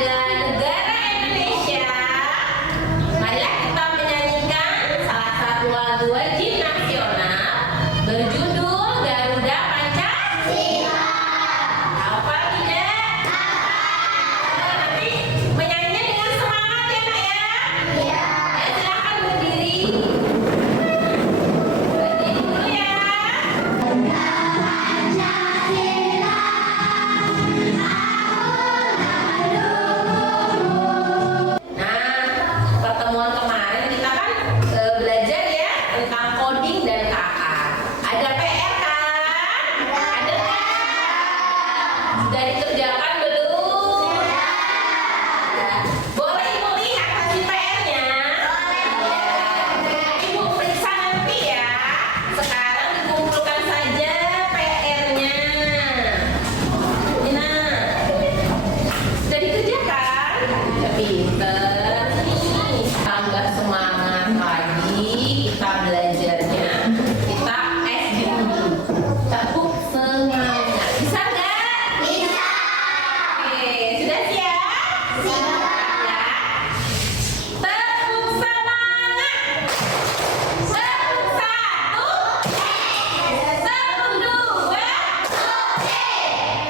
kepada negara Indonesia, marilah kita menyanyikan salah satu lagu wajib nasional berjudul Garuda Pancasila. Apa tidak? Nanti menyanyinya dengan semangat ya nak ya. Ya, silakan berdiri. Berdiri dulu ya. Pertemuan kemarin kita kan belajar ya tentang coding dan KA. Ada PR kan? Ada kan? Sudah dikerjakan belum? Ya. Boleh Ibu lihat hasil PR-nya? Ibu periksa nanti ya. Sekarang dikumpulkan saja PR-nya. Nah, sudah dikerjakan? Ya, pinter. Tambah semangat lagi kita belajarnya. Kita SD dulu. Tepuk semangat. Bisa nggak? Bisa. Oke, sudah siap? Siap ya. Tepuk semangat. Tepuk satu. Tepuk dua.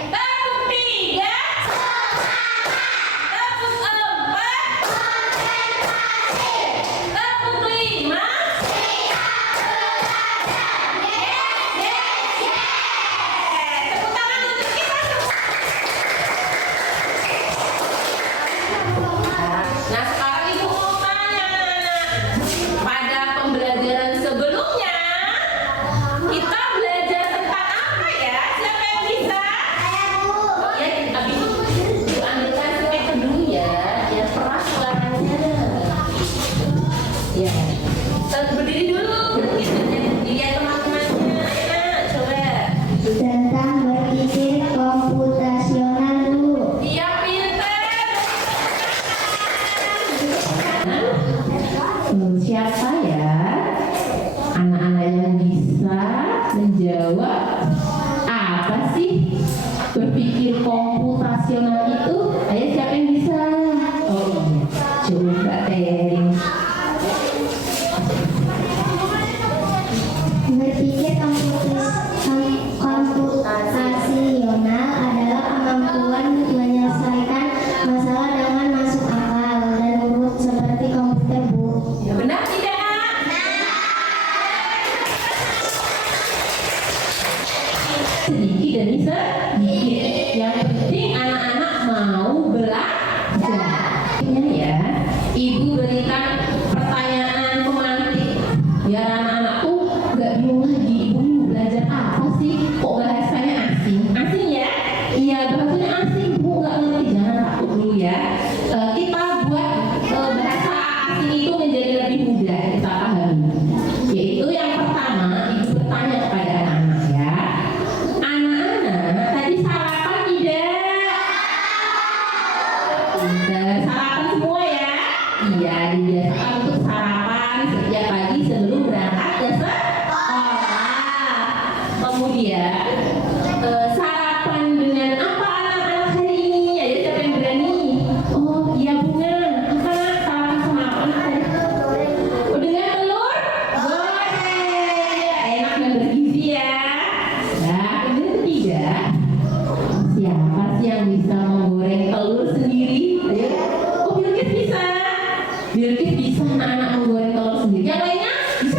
Tepuk tiga. Tepuk empat. Tepuk lima. Tepuk tangan untuk kita semua. Nah, sekarang Ibu mau tanya anak-anak. Pada pembelajaran sebelumnya kita belajar tentang apa ya? Siapa yang bisa? Oh ya, tapi diambilkan speaker dulu ya, biar keras suaranya. Ya, berdiri dulu. Dilihat teman-temannya. Enak, coba. Tentang berpikir komputasional dulu. Iya, pinter. Siapa ya anak-anak yang bisa menjawab apa sih berpikir komputasional itu? Ayo siapa yang bisa? Oh iya, coba Tering. Berpikir komputasional adalah kemampuan menyelesaikan masalah dengan masuk akal dan urut seperti komputer, Bu. Ya, benar tidak? Sedikit dan bisa sedikit. Yang penting anak-anak mau belajar. Ya, Ibu berikan pertanyaan pemantik biar anak-anak tuh nggak bingung lagi. Ibu ini mau belajar apa sih? Kok bahasanya asing? Asing ya? Iya, bahasanya asing. Bu nggak ngerti, jangan takut dulu ya. Kita buat bahasa asing itu menjadi lebih mudah kita pahami. Yaitu yang pertama, Ibu bertanya kepada anak-anak ya. Anak-anak tadi sarapan tidak? Pinter. Sarapan semua ya? Iya, dibiasakan untuk sarapan setiap pagi sebelum berangkat ke sekolah. Kemudian sarapan dengan apa anak-anak hari ini? Ayo siapa yang berani? Oh iya Bunga. Apa sarapan sama apa anak tadi? Oh, dengan telur? Boleh. Enak dan bergizi ya. Nah, kemudian ketiga, siapa sih yang bisa menggoreng telur sendiri? Ayo. Oh, Bilkis bisa. Bilkis bisa anak-anak menggoreng telur sendiri. Yang lainnya bisa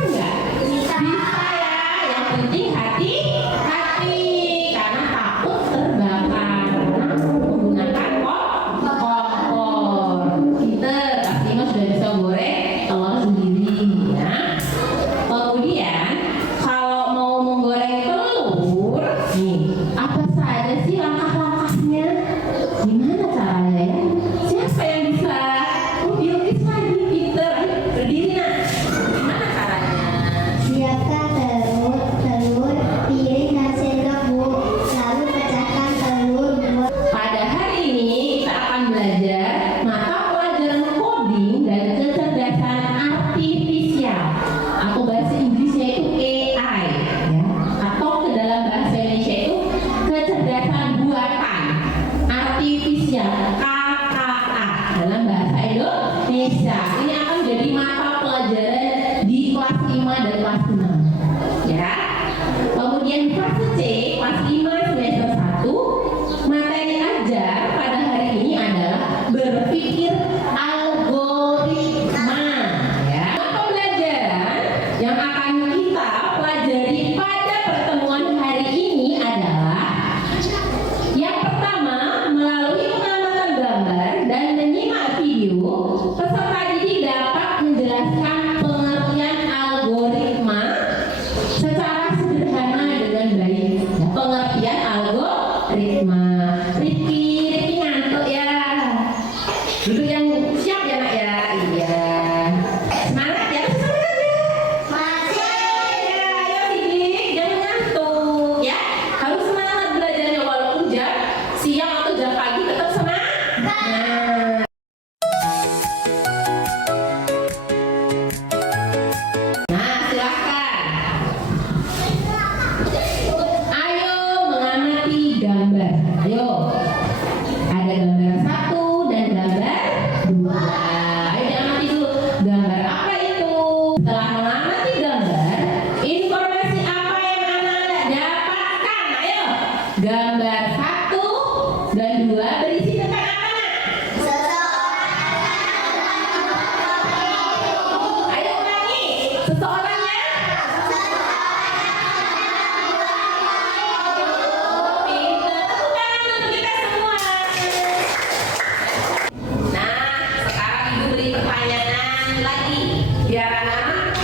video, peserta didik dapat menjelaskan pengertian algoritma secara sederhana dengan baik. Pengertian algoritma. Rifki ngantuk ya. Duduk yang siap ya nak ya. Iya. Semangat ya. Ya, ayo didik, jangan ngantuk ya. Harus semangat belajarnya walaupun jam siang atau jam pagi tetap semangat. Nah, silahkan. Ayo mengamati gambar. Ayo. Ada gambar 1 dan gambar 2. Ayo diamati dulu. Gambar apa itu? Setelah mengamati gambar, informasi apa yang anak-anak dapatkan? Ayo. Gambar 1 dan 2 berisi tentang apa, nak? Ayo ulangi. Seseorangnya? Pintar. Tepuk tangan untuk kita semua. Nah, sekarang ibu beri pertanyaan lagi biar anak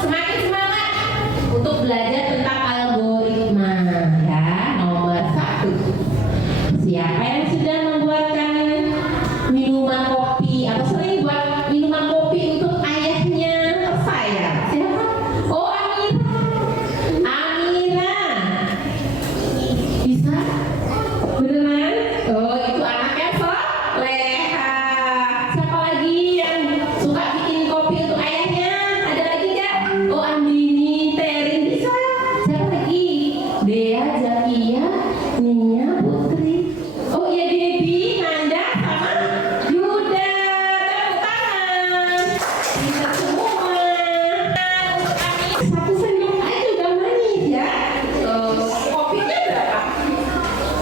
semakin semangat untuk belajar tentang algoritma ya. Nomor 1. Siapa yang sudah membuatkan minuman kopi atau sering buat minuman kopi untuk ayahnya tersayang? Siapa? Oh, Amira. Amira. Bisa? Beneran? Oh, itu anaknya soleha. Siapa lagi yang suka bikin kopi untuk ayahnya? Ada lagi nggak? Oh, Andini, Terin, bisa? Siapa lagi? Dea, Zakia, Nia, Putri. Oh iya, Debbie, Nanda, sama Yuda. Tepuk tangan. Bisa semua. Untuk kami 1 sendok aja udah manis ya. Kopinya berapa?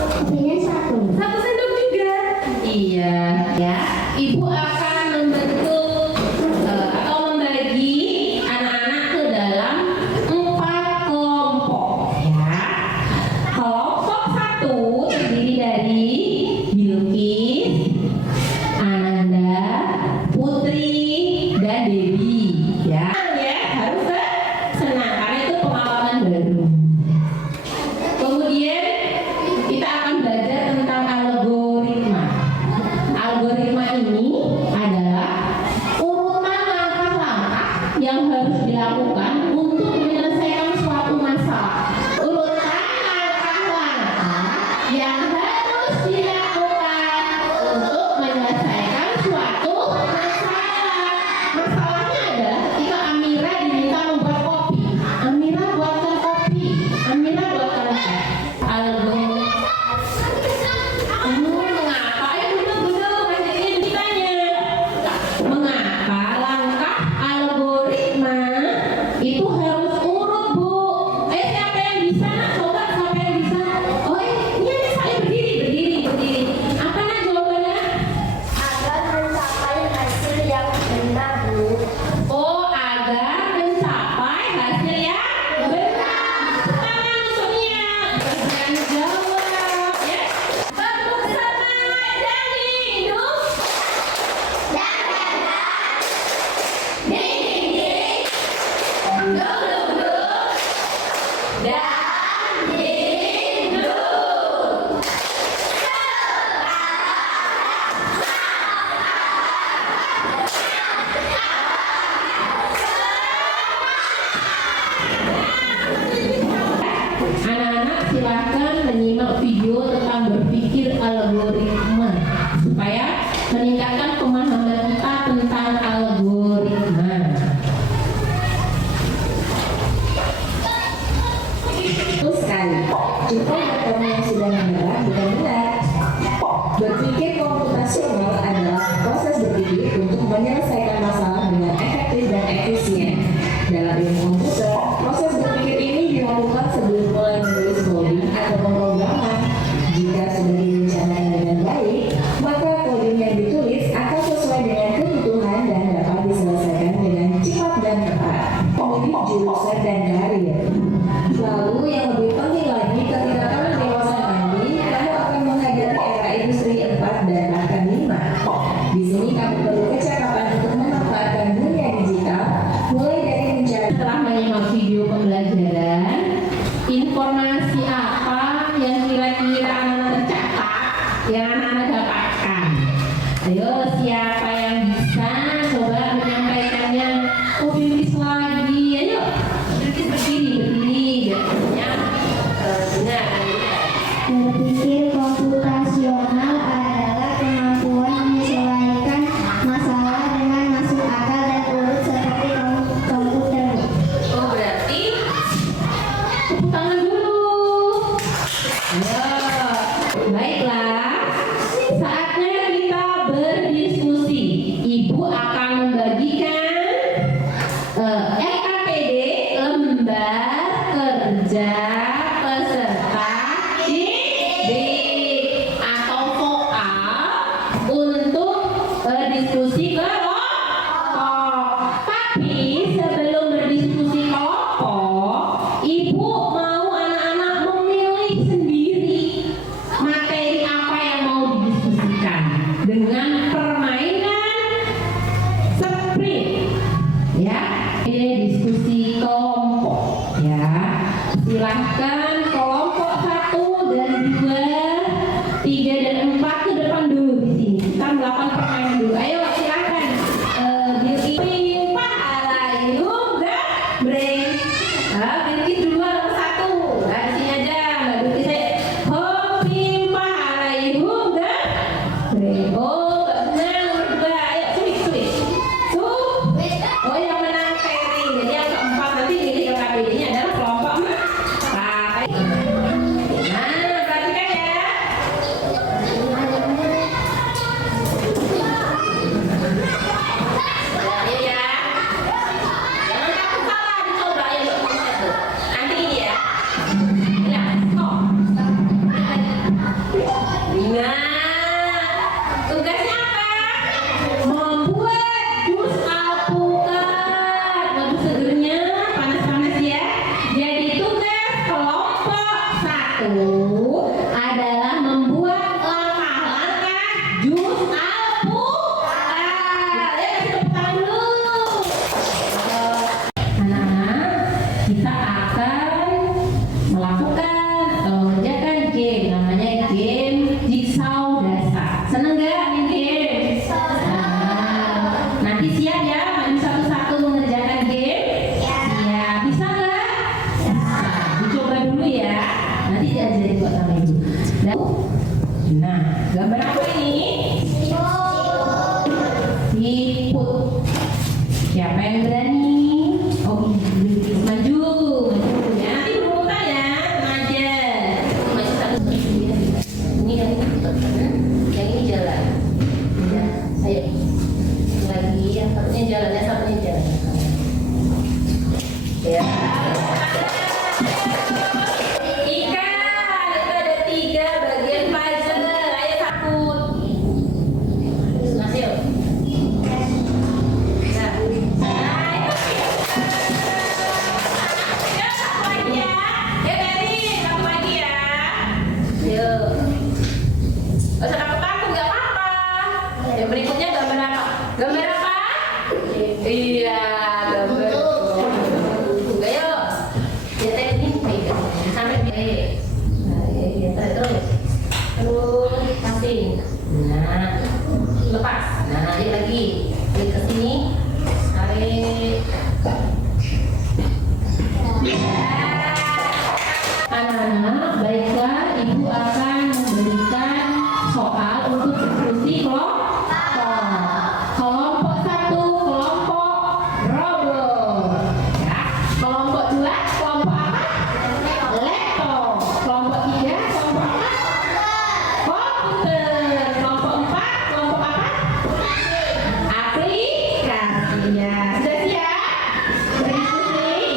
Kopinya 1. 1 sendok juga. Iya, ya. Ibu akan membentuk atau membagi anak-anak ke dalam 4 kelompok, ya. Kelompok 1 terdiri dari Bilkis, Ananda, Putri, dan Debbie, ya. Ya, harus senang karena itu pengalaman baru. Kemudian kita akan belajar tentang algoritma. Algoritma ini adalah urutan langkah-langkah yang harus dilakukan untuk menyelesaikan suatu masalah. Urutan langkah-langkah yang harus dilakukan untuk menyelesaikan suatu masalah. Masalahnya adalah ketika Amira diminta membuat kopi. Amira buatkan kopi. Amira buatkan teh. Mengapa? Ayo duduk, masih ingin ditanya. Mengapa langkah algoritma itu harus urut, Bu? Siapa yang bisa, nak? Coba siapa yang bisa? Oh, ini saya berdiri. Apa, nak, jawabannya? Agar mencapai hasil yang benar, Bu. Oh, agar mencapai hasil yang benar. Tangan untuknya. Berani jawab, ya. Tepuk semangat dan hidup. Dan hidup. Anak-anak silahkan menyimak video tentang berpikir algoritma supaya meningkatkan pemahaman kita tentang algoritma. Betul sekali. Kita bertemu yang sudah menyerah bukan benar. Berpikir komputasional adalah proses berpikir untuk menyelesaikan masalah dengan efektif dan efisien. Dalam ilmu komputer, proses berpikir ini dilakukan sebelum mulai menulis coding atau pemrograman. Jika sudah direncanakan dengan baik, maka coding yang ditulis akan Ayo, siapa yang bisa coba menyampaikannya? Oh, Bilkis lagi. Ayo, Bilkis berdiri biar semuanya dengar. Berpikir komputasional adalah kemampuan menyesuaikan masalah dengan masuk akal dan urut seperti komputer. Oh, berarti tepuk tangan dulu. Ayo, baiklah. Saatnya kita berdiskusi. Ibu akan membagikan LKPD, lembar kerja peserta didik atau soal untuk diskusi kelompok. Tapi sebelum berdiskusi kelompok, ibu mau anak-anak memilih sendiri materi apa yang mau didiskusikan dengan permainan sprint, ya. Ini diskusi kelompok, ya. Silahkan kelompok 1 dan 2, 3 dan 4 ke depan dulu di sini. Kita melakukan permainan dulu. Ayo silahkan. Bilkis Alayum dan Brain. Bilkis duluan nomor 1. Nah, di sini aja. Mbak Bilkis saya. Hopim Alayum dan Brain. Oh, benar nomor 2. Ayo switch. Oh, yang menang Ferry. Jadi yang keempat nanti milih LKPD-nya adalah kelompok 4. Nah, perhatikan ya. Ayo ya. Jangan takut salah, dicoba ya yuk. Nanti ini ya. Ya, stop. Nah, tugasnya apa? Membuat jus alpukat. Bagus segernya, panas-panas ya. Jadi tugas kelompok 1 adalah membuat langkah-langkah jus alpukat. Ya, kasih tepuk tangan dulu. Anak-anak, kita akan melakukan atau mengerjakan game, namanya game jigsaw dasar. Seneng gak main game? Nah, nanti siap ya main satu-satu mengerjakan game? Siap. Bisa nggak? Bisa. Dicoba dulu ya. Nanti diajarin buat sama ibu. Nah, gambar apa ini? Siput. Siapa yang berani? Oh, maju ya. Nanti berurutan ya, tenang aja. Maju satu. Ini yang ini jalan. Ya, ayo. Lagi yang satunya jalan, yang satunya jalan. Ya. Ikan, itu ada 3 bagian puzzle. Ayo takut. Mas yuk. Nah, ya, satu lagi ya. Ya, Ferry, satu lagi ya. Yuk. Gak usah takut-takut, gak apa-apa. Yang berikutnya gambar apa? Gambar apa? Iya, gambar. Ayo. Ya, ini pegang. Sampai baik. Nah, ya, terus. Terus passing. Nah, lepas. Nah, ayo lagi. Klik ke sini. Tarik. Anak-anak, baiklah, ibu akan memberikan soal untuk diskusi kelompok. Kelompok 1, kelompok robot. Ya. Kelompok 2, kelompok apa? Laptop. Kelompok 3, kelompok apa? Komputer. Kelompok 4, kelompok apa? Aplikasinya. Sudah siap? Berdiskusi?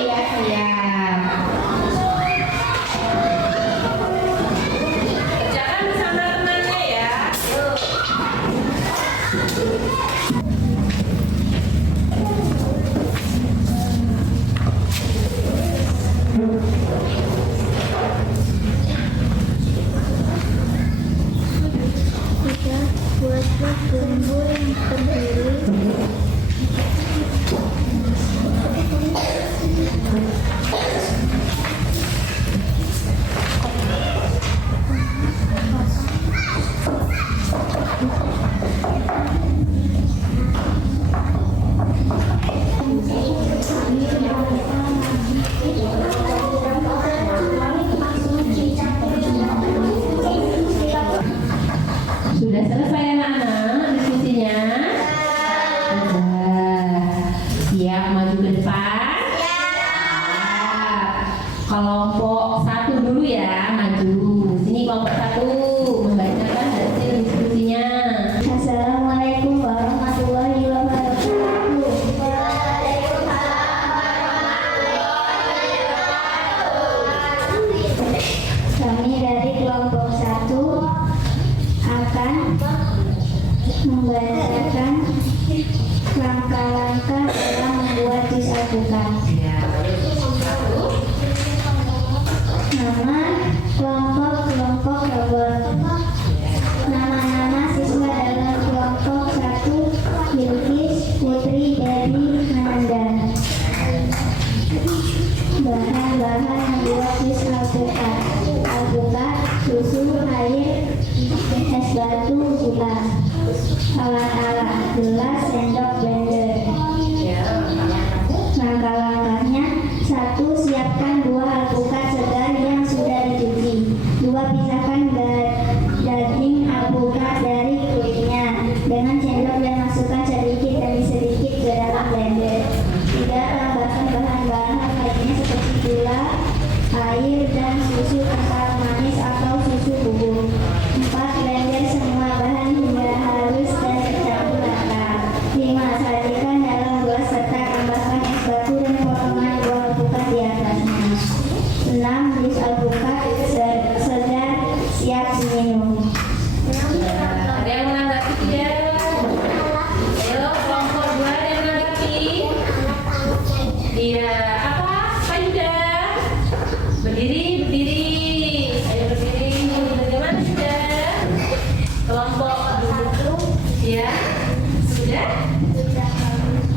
mendengarkan langkah-langkah dalam membuat jus alpukat. Ya, lalu Nama kelompok robot. Nama-nama siswa dalam kelompok 1 Bilqis, Putri, Debbie, Ananda. Bahan-bahan membuat jus alpukat: alpukat, susu, air, es batu, gula. Alat-alat: gelas, sendok, blender. Langkah-langkahnya: 1. Siapkan buah alpukat segar yang sudah dicuci. 2. Pisahkan daging alpukat dari kulitnya dengan sendok dan masukkan sedikit demi sedikit ke dalam blender. 3. Tambahkan bahan-bahan lainnya seperti gula, air, dan susu kental manis atau susu bubuk. 4. Blender semua bahan hingga halus dan tercampur rata. 5. Sajikan dalam gelas serta tambahkan es batu dan potongan buah alpukat di atasnya. 6. Jus alpukat segar siap diminum. ada yang menanggapi tidak? Ayo, kelompok 2 ada yang menanggapi? Iya, apa? Sudah? Berdiri. Ayo berdiri. Bagaimana sudah? Kelompok dulu. Ya, sudah?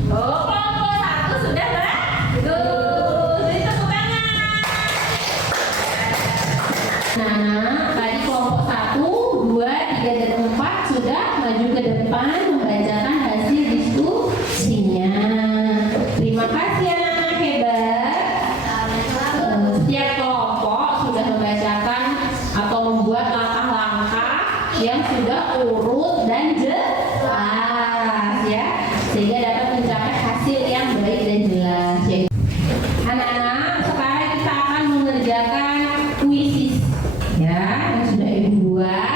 Oh, kelompok 1 sudah, Mbak? Tuh, beri tepuk tangan. Nah, tadi kelompok 1, 2, 3, dan 4 sudah maju ke depan membacakan hasil diskusinya. Terima kasih anak-anak hebat. Setiap kelompok sudah membacakan atau membuat langkah-langkah yang sudah urut dan jelas ya, sehingga dapat mencapai hasil yang baik dan jelas. Anak-anak, sekarang kita akan mengerjakan kuisis ya yang sudah ibu buat.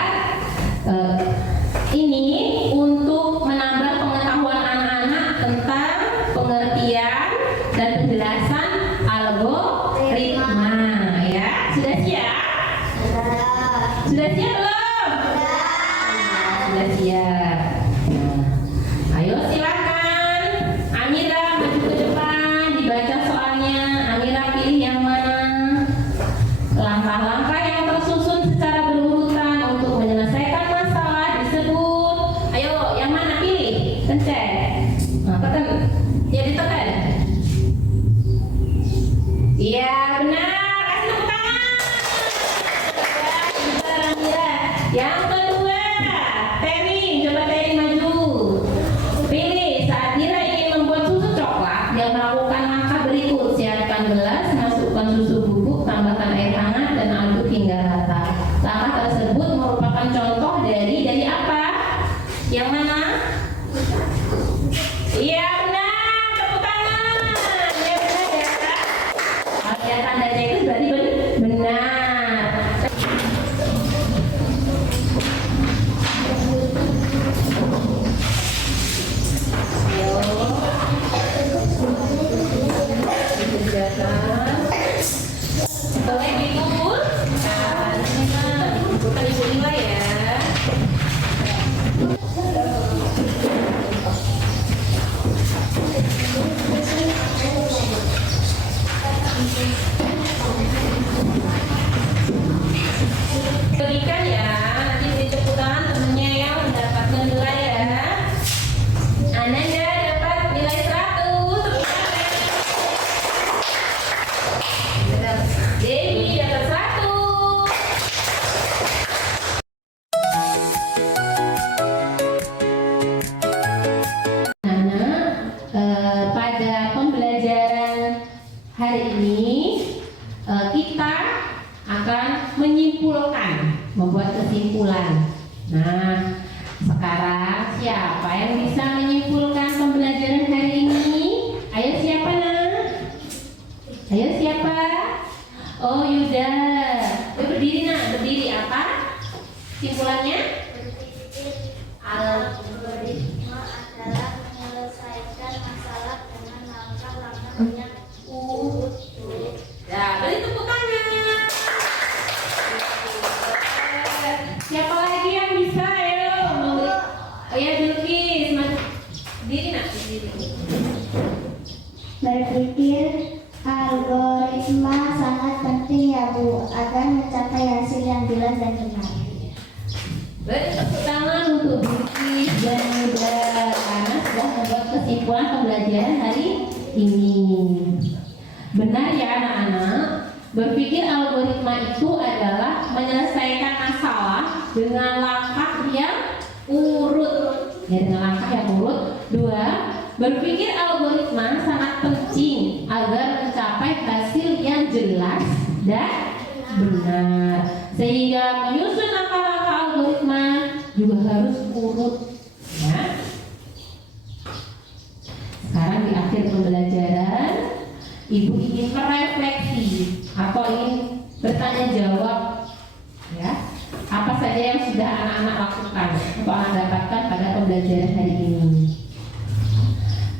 Ini untuk menambah pengetahuan anak-anak tentang pengertian dan penjelasan algoritma ya. Sudah siap? Sudah siap belum? Sudah siap. Nah, ayo silakan. Amira maju ke depan, dibaca soalnya. Amira pilih yang mana? Langkah-langkah yang tersusun secara berurutan untuk menyelesaikan masalah disebut. Ayo, yang mana pilih? Pencet. Nah, tekan. Ya, ditekan. Iya, benar. Kasih tepuk tangan. Pintar, Amira. Yang kedua, Terry. Coba Terry maju. Pilih. Saat Mira ingin membuat susu coklat, dia melakukan langkah berikut. Siapkan gelas, masukkan susu bubuk, tambahkan air hangat, dan aduk hingga rata. Langkah tersebut merupakan contoh dari apa? Yang mana? Iya, benar. Tepuk tangan. Ya, benar ya. Kalau lihat tandanya itu berarti benar. Ayo. Dikerjakan. Boleh dikubur? Nah, bukan ibu Lila ya. Berikan ya, nanti beri tepuk tangan temennya yang mendapatkan nilai ya. Ananda dapat nilai 100. Dewi dapat 100. Pada pembelajaran hari ini kita akan menyimpulkan, membuat kesimpulan. Nah, sekarang siapa yang bisa menyimpulkan pembelajaran hari ini? Ayo siapa nak? Ayo siapa? Oh Yuda. Ayo berdiri nak, berdiri apa? Simpulannya? Algoritma adalah menyelesaikan masalah dengan langkah-langkah yang urut. Ya, beri tepuk tangan. Siapa lagi yang bisa? Ayo. Oh ya, Bilqis. dan mudah karena sudah membuat kesimpulan pembelajaran hari ini. Benar ya anak-anak, berpikir algoritma itu adalah menyelesaikan masalah dengan langkah yang urut. Ya, dengan langkah yang urut. 2. Berpikir algoritma sangat penting agar mencapai hasil yang jelas dan benar. Sehingga menyusun langkah-langkah algoritma juga harus urut. Ya. Sekarang di akhir pembelajaran, Ibu ingin merefleksi atau ingin bertanya jawab, ya, apa saja yang sudah anak-anak lakukan atau anak dapatkan pada pembelajaran hari ini.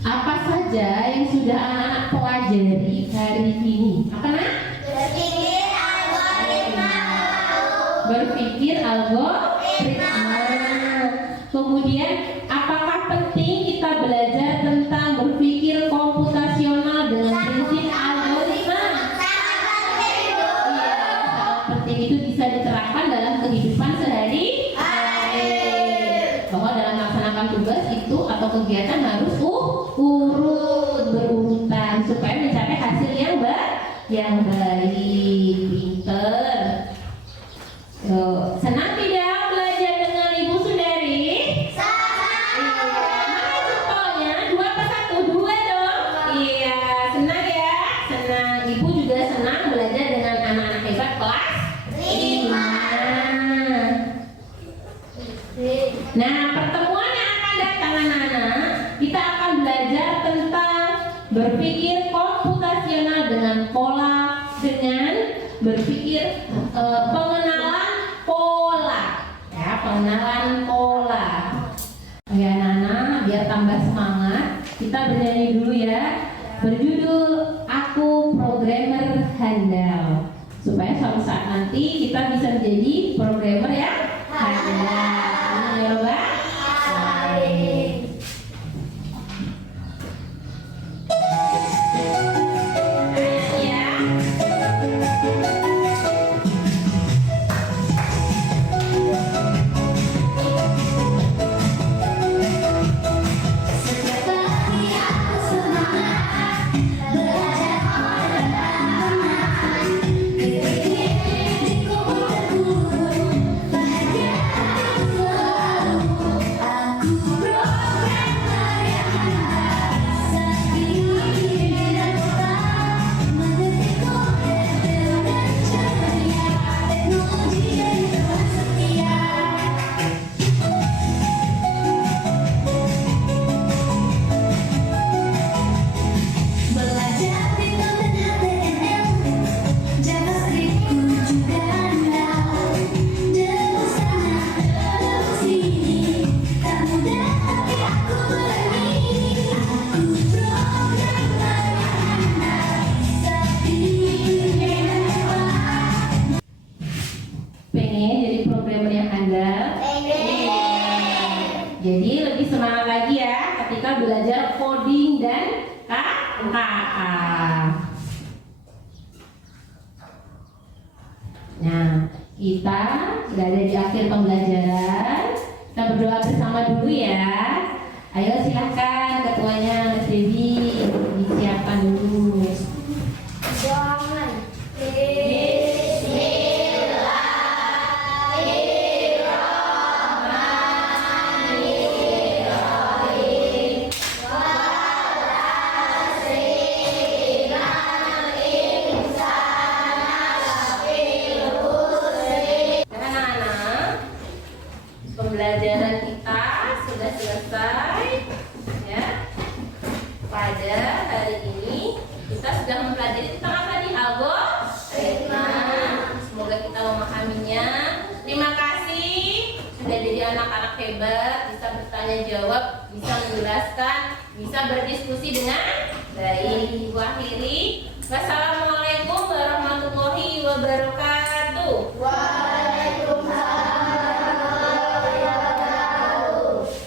Apa saja yang sudah anak-anak pelajari hari ini? Apa nak? Berpikir algoritma. Berpikir algoritma. Kemudian, apakah penting kita belajar tentang berpikir komputasional dengan prinsip algoritma? Iya, sangat penting. Itu bisa diterapkan dalam kehidupan sehari-hari. Bahwa dalam melaksanakan tugas itu atau kegiatan harus urut, berurutan supaya mencapai hasil yang baik, pinter. Senang tidak belajar dengan Ibu Sundari? Mana contohnya? 2 per 1? 2 dong. Iya, senang ya? Senang. Ibu juga senang belajar dengan anak-anak hebat kelas 5. Nah, pertemuan yang akan datang anak-anak, kita akan belajar tentang berpikir komputasional dengan pola, dengan berpikir pengenalan pola, ya, pengenalan pola. Oke anak-anak, biar tambah semangat, kita bernyanyi dulu ya, berjudul Aku Programmer Handal, supaya suatu saat nanti kita bisa menjadi programmer ya handal. Ya, Mbak? Setiap pagi aku semangat belajar orang-orang. Ketika di komputerku bahagia selalu. Aku programmer yang handal, sakit dan total, mengerti kode dengan ceria, teknologi dari teman setia. Belajar Python dan HTML, JavaScript-ku juga handal. Debus sana, debus sini, tak mudah tapi aku berani. Aku programmer yang handal, sakti dan hebat. Pengen jadi programmer yang handal? Jadi lebih semangat lagi ya ketika belajar coding dan KKA. Nah, kita sudah ada di akhir pembelajaran. Kita berdoa bersama dulu ya. Ayo silahkan ketuanya Mas Devi disiapkan dulu. Jangan. Anak-anak, pembelajaran kita sudah selesai ya. Pada hari ini kita sudah mempelajari tentang apa nih? Algoritma. Semoga kita memahaminya. Terima kasih sudah jadi anak-anak hebat, bisa bertanya jawab, bisa menjelaskan, bisa berdiskusi dengan baik. Akhiri, wassalamualaikum warahmatullahi wabarakatuh.